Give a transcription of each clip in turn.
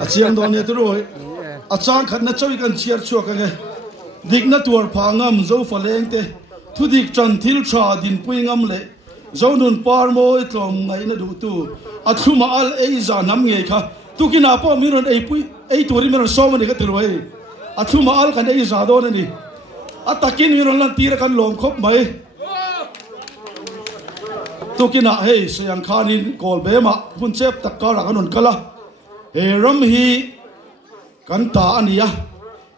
a chiang don ne troi a chang khat na choi kan chiar chuak ka nge dik na tur phangam zo faleng te thu dik chan thil tha din puingam le zo nun par mo itlom ngai na du tu a thuma al ei za nam nge kha tu kina po mi ron ei pui ei turi mi ron so ma ni ka troi a thuma al kan ei za do ni a takin mi ron lan tira kan lom khop mai tu kina hey sayang khanin kol be ma hun chep tak ka ra kanon kala he ram hi kan ta ania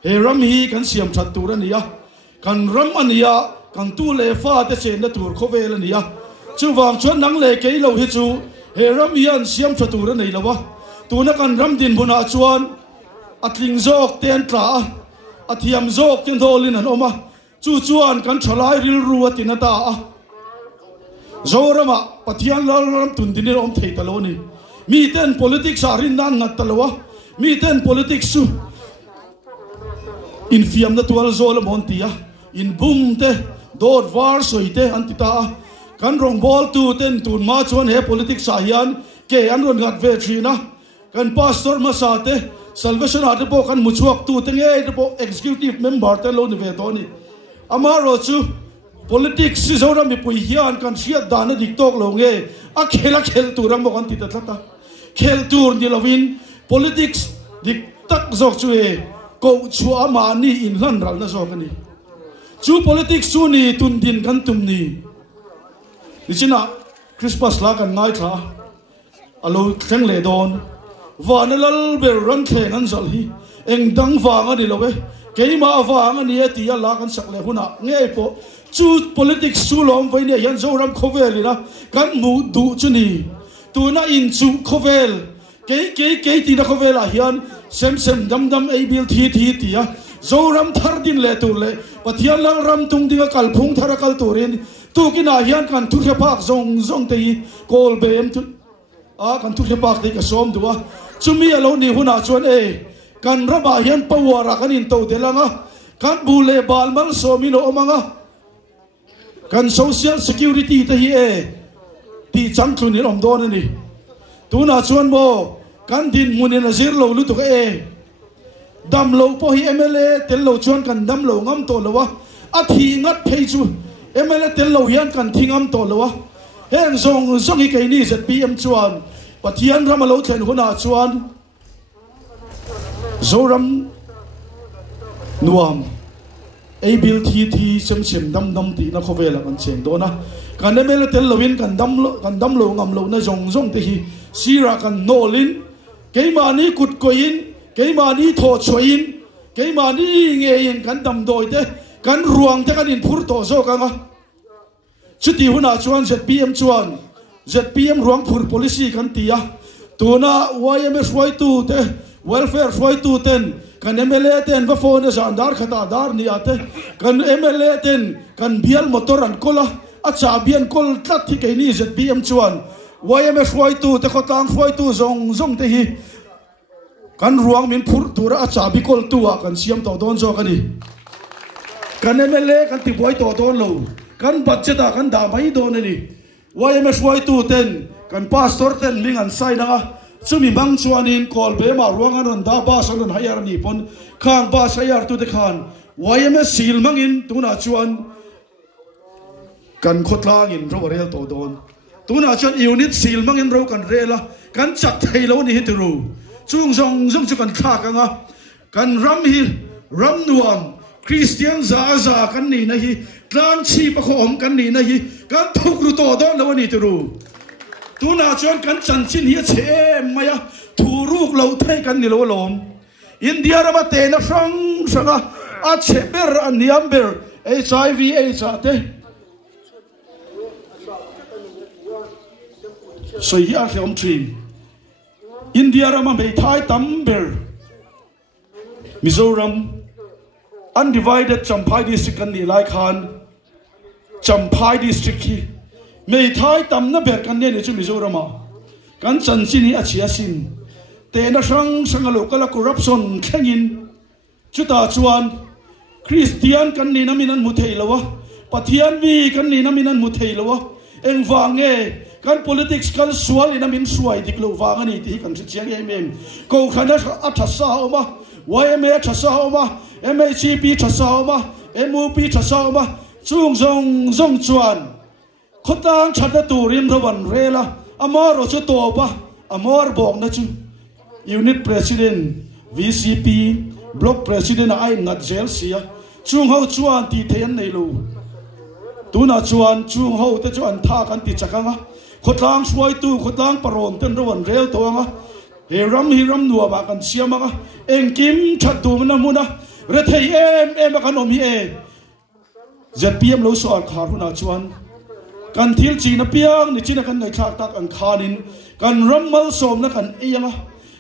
he ram hi kan siam that tur ania kan ram ania kan tu le fa te chen na tur kho vel ania chu wang chuan nang le ke lo hi chu he ram hi an siam that tur nei lawa tu na kan ram din buna chuan atling zok ten tla athiam zok ten dolin an oma chu chuan kan thalai ril ruatin ata zorama pathian lam tun dinir om thei taloni mi ten politics arin nan ngat talwa mi ten politics su in fiam na tual zol montia in bum te dor war soite antita kan rong bol tu ten tun ma chuan he politics a hian ke an ron gat ve thina kan pastor masate salvation ate po kan muchuak tu te nge po executive member te lo ni ve toni amaro chu politics si zora mi pui hian kan siat dana diktok lo nge a khel turam mo kan ti ta tlata khel tur ni lovin politics dik tak zok chu e ko chu ama ni in lan ral na zok ani chu politics chu ni tun din kan tum ni nichina Christmas la kan ngai tha alo thleng le don vanalal ber ran theng an zal hi eng dang wang ani lowe keima wang ani ti ya la kan sak le huna nge po chu politics chu lom vai ne yan zoram khovel ina kan mu du chu ni tu na in chu khovel ke ti na khovel a hian sem dam ei bil thi ya zoram thar din le tu le pathian lang ram tung dinga kal phung thara kal turin tu ki na hian kan thu khe pak zong te kol bem tu a kan thu khe pak te ka som duwa chumi alo ni huna chuan e kan raba hian pawara kan in to de langa kan bu le bal mal somi no omanga kan social security te hi e ti chang thun ni om don ani tu na chuan mo kan din munin azir lo lu to e dam lo po hi MLA tel lo chuan kan dam lo ngam to lowa a thi ngat phei chu MLA tel lo hian kan thingam to lowa heng zong hi kai ni ZPM chuan pathian ram lo thlen huna chuan zoram nuam ei bil thi sem dam ti na khowela kan cheng do na kan MLA tel lovin kan dam lo ngam lo na zong te hi sira kan nolin keima ni kut koin keima ni tho choin keima ni nge in kan dam doi te kan ruang te kan in phur to zo ka nga chuti huna chuan ZPM ruang phur policy kan tia tuna YMS Y2 te welfare Y2 ten kan MLA ten va phone zandar khata dar ni ate kan MLA ten kan bial motor an kola acha bian kol tlat thi ke ni ZPM chuan YMS Y2 te khotang Y2 zong te hi kan ruang min phur tura acha bi kol tua kan siam to don zo kani kan MLA kan ti boy to don lo kan budget a kan da mai don ani YMS Y2 ten kan pastor ten ling an sai na chumi bang chuanin kol be ma ruang an da ba salon hayar ni pon khang ba sayar tu te khan YMS sil mangin tuna chuan kan khotlang in ro rel to don tuna chuan unit sil mangin ro kan rela kan chak thei lo ni hitru chung zong chu kan kha ka nga kan ram nuam Christian za kan ni na hi tlan chi pa khom kan ni na hi kan thuk ru to don lo ni tru tu na chuan kan chan chin hi che maya thu ruk lo thai kan ni lo lom India rama te na sanga a che ber an niam ber HIV AIDS ate so ya khiam thin India rama me thai tam ber Mizoram undivided Champhai district kan ni lai khan Champhai district hi me thai tam na ber kan ne chu Mizoram kan chan chin hi achia sin te na sang local corruption khengin chuta chuan Christian kan ni na minan muthei lawa pathian mi kan ni na minan muthei lawa eng wange kan politics kan sual ina min suai diklo wang ani ti kan chiang em ko khana athasa oma YMA thasa oma MACP thasa oma MOP thasa oma chung zong chuan khotang thata turin rawan rela amaro chu toba amor bok na chu unit president VCP block president ai ngat jail sia chung ho chuan ti thean nei lo tuna chuan chung ho te chuan tha kan ti chakanga khotlang suai tu khotlang paron ten rawan rel toanga hiram nuwa ma kan siama engkim thatu na muna re thei em kan omi ZPM lo so khar huna chuan kan thil chi na piang ni china kan ngai thak tak an khanin kan ramal som na kan eyanga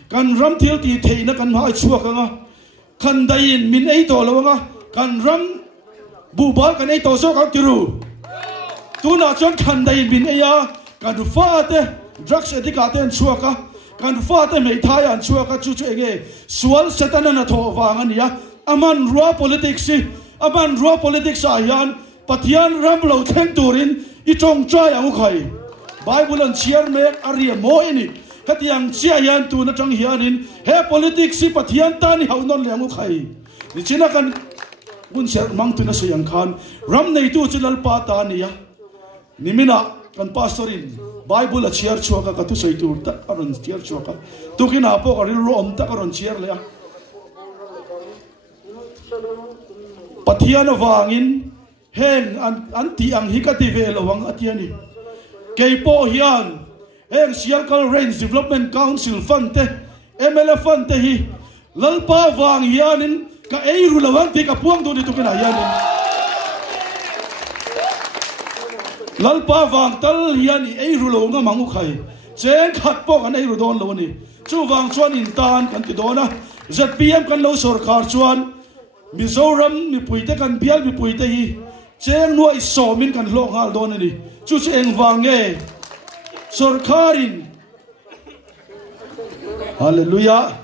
kan ram thil ti thei na kan hai chuakanga kan dain min ei to lawanga kan ram bubal kan ei to so ka tiru tuna chuan kan dain min eya kan fa te drugs addict ten chuaka kan fa te mei thai an chuaka chu enge sual satana na tho wanga nia aman ruwa politics si aman ruwa politics a hian pathian ram lo theng turin i chong chai ang khai bible an chiar me aria mo ini hatiang chia hian tu na chang hianin he politics si pathian ta ni haunon le ang khai ni china kan bun ser mang tu na sayang khan ram nei tu chilal pa ta nia nimina kan pastorin bible a chiar chuaka ka tu sei tu ta aron chiar chuaka tu kina po ka ri rom ta aron chiar le pathian awangin heng anti ang hikati vel awang atiani keipo hian heng Sialkal Range Development Council fante MLF fante hi lalpa wang hianin ka eiru lawang ti ka puang do dito kina hianin lalpa wang tal hian eiru lawang mangu khai chen khat po kan eiru don lo ni chu wang chuan in tan kan ti dona ZPM kan lo sarkar chuan Mizoram mi puite kan bial mi puite hi cheng nuai somin kan hlong hal don ani chu cheng wange sarkarin hallelujah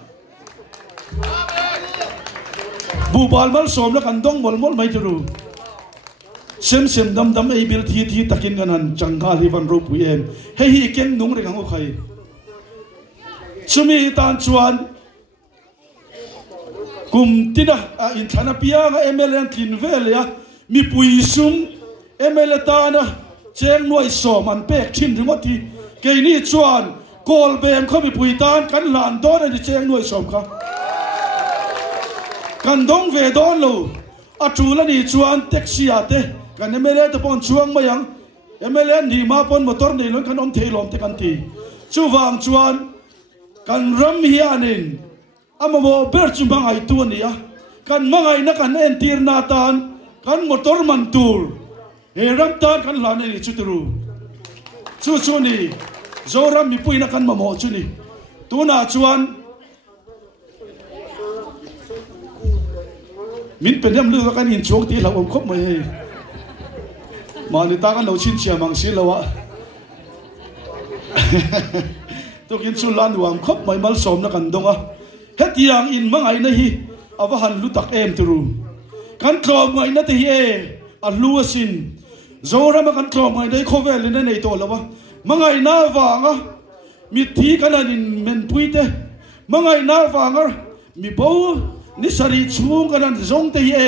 bubal mal som la kan dong mol mai turu sem dam ei bil thi takin ganan changha hivan ro puem he hi keng nung re gang khai sumi tan chuan kum tina in thana pia ga MLN tin velia mi pui sum MLN ta na cheng noi so man pek thin rimoti ke ni chuan kol bem kho mi pui tan kan lan don ani cheng noi som kha kan dong ve don lo atula ni chuan taxi ate kan MLN te pon chuang mayang MLN ni ma pon motor nei lon kan om theilom te kan ti chu wang chuan kan ram hi anin amamo ber chumbang ai tu ania kan mangai na kan entir na tan kan motor man tur he ram tan kan lan ni chuturu chu ni zoram mi pui na kan mamo chu ni tu na chuan min pendem lu kan in chok ti la om khop mai he mani ta kan lo chin chia mang si lawa to kin chu lan wang khop mai mal som na kan donga hetiang in mangai na hi awahan lutak em turu kan klom ngai na te hi a luasin zora ma kan klom ngai dai khovel ne nei to lawa mangai na wanga mi thi kananin men puite mangai na wanga mi bo ni sari chung kanan zong te hi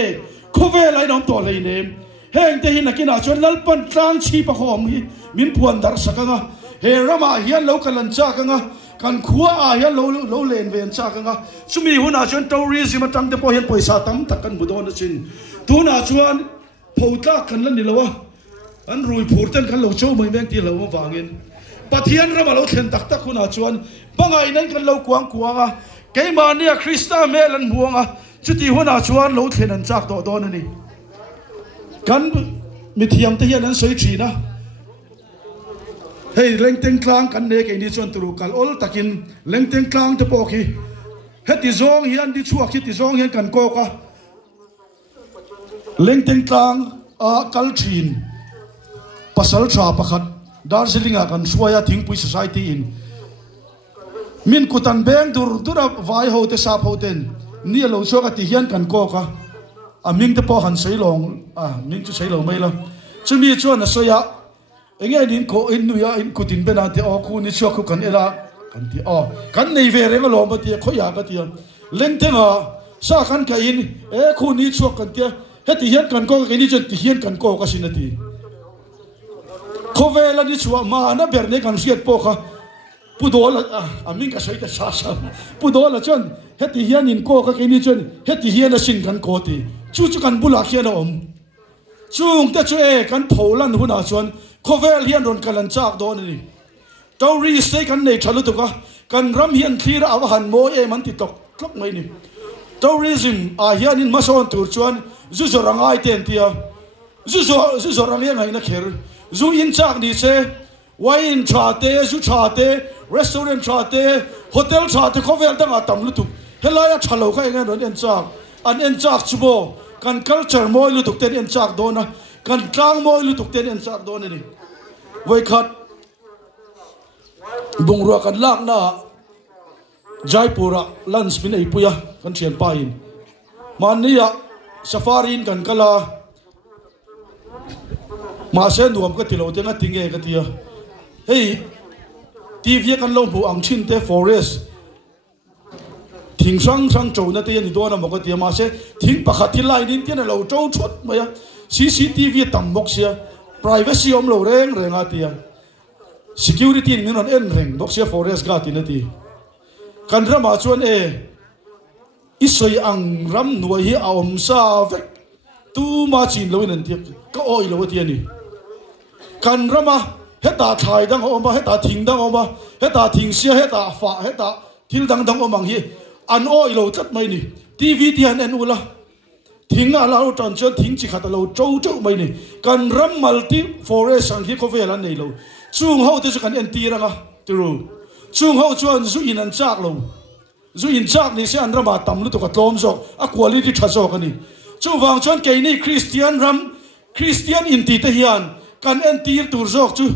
khovel ai dom to lei nem heng te hi nakina chon lalpan tlang chi pa khom hi min puan dar sakanga he rama hian lo kalan cha kanga kan khua a hian lo len ven cha kanga chumi huna chon tourism atang te po hian poisa tam takan budon chin tuna chuan phota kan lan ni lawa an rui phurten kan lo chau mai beng ti lo wangin pathian rama lo thlen tak tak huna chuan bangai nan kan lo kuang kuanga keima nia krista melan huanga chuti huna chuan lo thlen an chak to don ani kan mi thiam te hian an soi thina hey lengteng klang kan ne ke ni chon turu kal ol takin lengteng klang te pokhi heti zong hian di chuak hi ti zong hian kan ko ka lengteng klang a kal thin pasal tha pakhat Darjeeling a kan suaya thingpui society in min kutan beng dura vai ho te sap ho ten ni lo choka ti hian kan ko ka a ming te po han seilong a ming chu seilo mai la chumi chuan a soya anh em in ko in nuya in kutin benate o ku ni chua ku kan ela kan ti o kan nei ve renga lo ma ti khoya ka ti leng tenga sa kan ka in e khu ni chua kan ti heti hian kan ko ka ni chen ti hian kan ko ka sinati khovela ni chua ma na berne kan siat po kha pudola amin ka soita sa sa pudola chon heti hian in ko ka ni chen heti hian a sin kan ko ti chu kan bula khian om chung te chu e kan tholan huna chuan khovel hian ron kalan chak don ni tori se kan nei thalu tu ka kan ram hian thira aw han mo e man ti tok tlok mai ni tourism a hian in mason tur chuan zu zo rangai ten tia zu zo rang yang na kher zu in chak ni se wine chate zu chate restaurant chate hotel chate khovel dang atam lu tu helaya thalo kha ngan ron en chak an en chak chubo kan culture moi lu tuk ten en chak dona kan tlang moi lu tuk ten en chak dona ni voi khat bungrua kan lak na jaipura lunch bin ei puya kan thian pa in mania safari in kan kala ma se nuam ka tilo te nga tinge ka tia hey tv kan lo bu ang chin te forest thing sang chau na te ni do na mo ka tia ma se thing pakhat ti lai din te na lo chau chot maya cctv tam bok sia privacy om lo reng a tia security ni non en reng bok sia forest ga ti na ti kan rama chuan e isoi ang ram nuai hi aom sa vek tu ma chin lo in ti ka oi lo ti ani kan rama heta thai dang oma heta thing dang oma heta thing sia heta fa heta thil dang omang hi an oi lo chat mai ni tv ti an en ula thing a lo tan chuan thing chi khat lo chau mai ni kan ram multi forest ang hi ko vel an nei lo chung ho te chu kan en ti ranga tiru chung ho chuan zu in an chak lo zu in chak ni se an rama tam lu to ka tlom zo a quality tha zo ka ni chu wang chuan ke ni christian in ti te hian kan en tir tur zok chu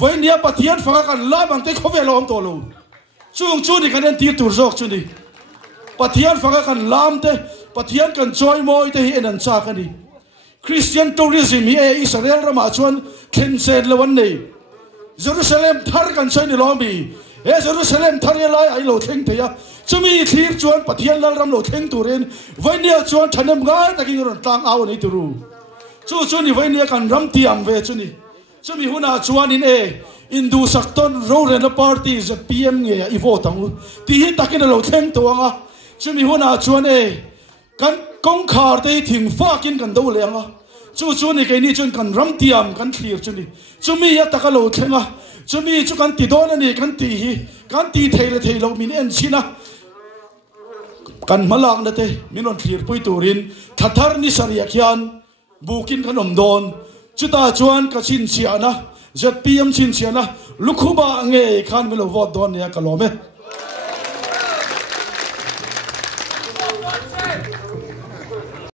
voinia pathian fanga kan la bang te khovel om to lo chung chu ni kan en tir tur zok chu ni pathian fanga kan lam te pathian kan joy moi te hi en an chak ani christian tourism hi e israel rama chuan khen sen lawan nei jerusalem thar kan choi ni lombi e jerusalem thar ye lai ai lo theng te ya chumi thir chuan pathian lal ram lo theng turin voinia chuan thanem ngai taking ron tang aw nei turu chu ni voinia kan ram tiam ve chu ni chumi huna chuan in e indu sakton ro ren party is pm nge i vote ang ti hi takin lo theng to anga chumi huna chuan e kan kong khar te thing fakin kan do le anga chu ni ke ni chun kan ram tiam kan thlir chu ni chumi ya takalo thenga chumi chu kan ti don ani kan ti hi kan ti theilo min en china kan malak na te minon thlir pui turin thatar ni saria khian bukin kan omdon chuta chuan ka chin chiana zpm chin chiana lukhuba nge khan melo vot don ya kalome